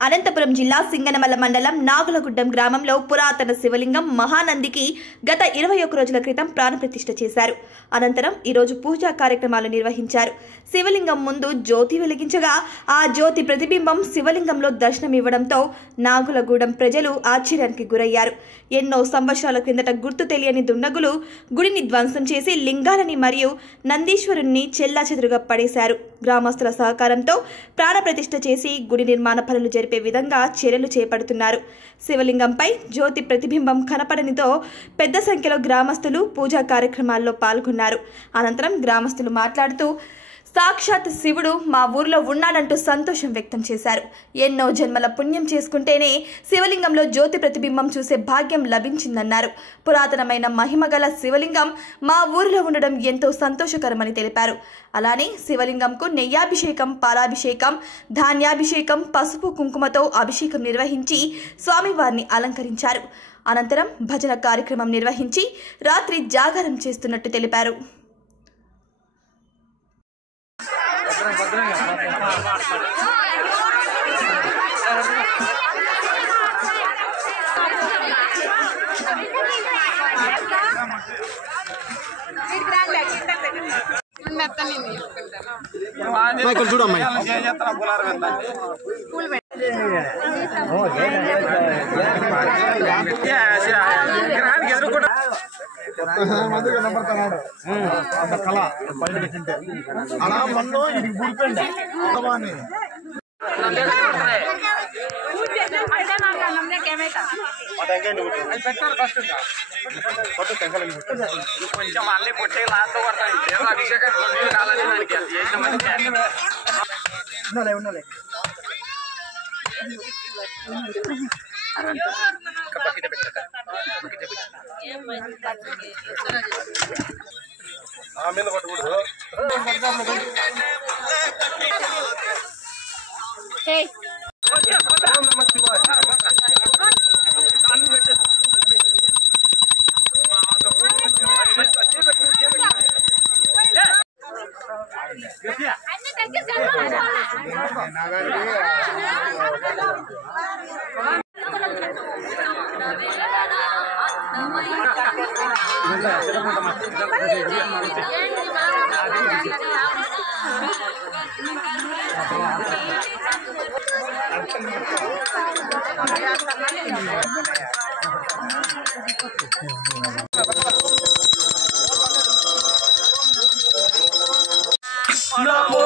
అనంతపురం జిల్లా సింగనమల మండలం నాగులగుడ్డం గ్రామంలో పురాతన శివలింగం మహానందికి గత 21 రోజుల క్రితం ప్రాణప్రతిష్ఠ చేశారు. అనంతరం ఈరోజు పూజా కార్యక్రమాలు నిర్వహించారు. శివలింగం ముందు జ్యోతి వెలిగించగా ఆ జ్యోతి ప్రతిబింబం శివలింగంలో దర్శనమివ్వడంతో నాగులగూడెం ప్రజలు ఆశ్చర్యానికి గురయ్యారు. ఎన్నో సంవత్సరాల క్రిందట గుర్తు తెలియని దుండగులు గుడిని ధ్వంసం చేసి లింగాలని మరియు నందీశ్వరుణ్ణి చెల్లాచెదురుగా పడేశారు. గ్రామస్తుల సహకారంతో ప్రాణప్రతిష్ఠ చేసి గుడి నిర్మాణ పనులు జరిపే విధంగా చర్యలు చేపడుతున్నారు. శివలింగంపై జ్యోతి ప్రతిబింబం కనపడనితో పెద్ద సంఖ్యలో గ్రామస్తులు పూజా కార్యక్రమాల్లో పాల్గొన్నారు. అనంతరం గ్రామస్తులు మాట్లాడుతూ సాక్షాత్ శివుడు మా ఊర్లో ఉన్నాడంటూ సంతోషం వ్యక్తం చేశారు. ఎన్నో జన్మల పుణ్యం చేసుకుంటేనే శివలింగంలో జ్యోతి ప్రతిబింబం చూసే భాగ్యం లభించిందన్నారు. పురాతనమైన మహిమగల శివలింగం మా ఊరిలో ఉండడం ఎంతో సంతోషకరమని తెలిపారు. అలానే శివలింగంకు నెయ్యాభిషేకం, పాలాభిషేకం, ధాన్యాభిషేకం, పసుపు కుంకుమతో అభిషేకం నిర్వహించి స్వామివారిని అలంకరించారు. అనంతరం భజన కార్యక్రమం నిర్వహించి రాత్రి జాగారం చేస్తున్నట్టు తెలిపారు. చూడమ్మా కళ అలా మన్నో ఇది గుడిపండి కొంచెం మళ్ళీ పొట్టే లాస్ట్ పడతాయి అభిషేకం కాలని దానికి మీద పట్టకూడదు. నమో